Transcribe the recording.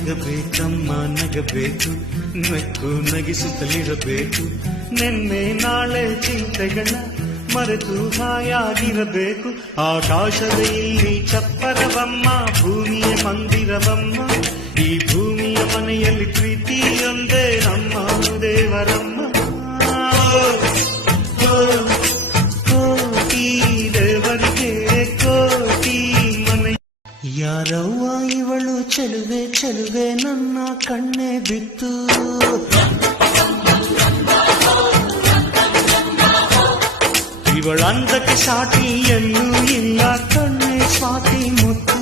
ನಗಬೇಕಮ್ಮ ನಗಬೇಕು, ನಕ್ಕು ನಗಿಸುತ್ತಲಿರಬೇಕು, ನಿನ್ನೆ ನಾಳೆ ಚಿಂತೆಗಳ ಮರೆತು ಹಾಯಾಗಿರಬೇಕು. ಆಕಾಶದ ಇಲ್ಲಿ ಚಪ್ಪರವಮ್ಮ, ಭೂಮಿಯ ಮಂದಿರವಮ್ಮ, ಈ ಭೂಮಿಯ ಮನೆಯಲ್ಲಿ ಪ್ರೀತಿಯೊಂದೇ ನಮ್ಮ ದೇವರಮ್ಮ. ಕೋಟಿ ದೇವರಿಗೆ ಕೋಟಿ ಮನೆ. ಯಾರವ್ವ ಇವಳು ಚೆಲುವೆ ಚೆಲುವೆ ನನ್ನ ಕಣ್ಣೆ ಬಿತ್ತು, ಇವಳಂದಕ್ಕೆ ಸಾಟಿ ಎಲ್ಲೂ ಇಲ್ಲ ಕಣ್ಣೆ ಸ್ವಾತಿ ಮುತ್ತು.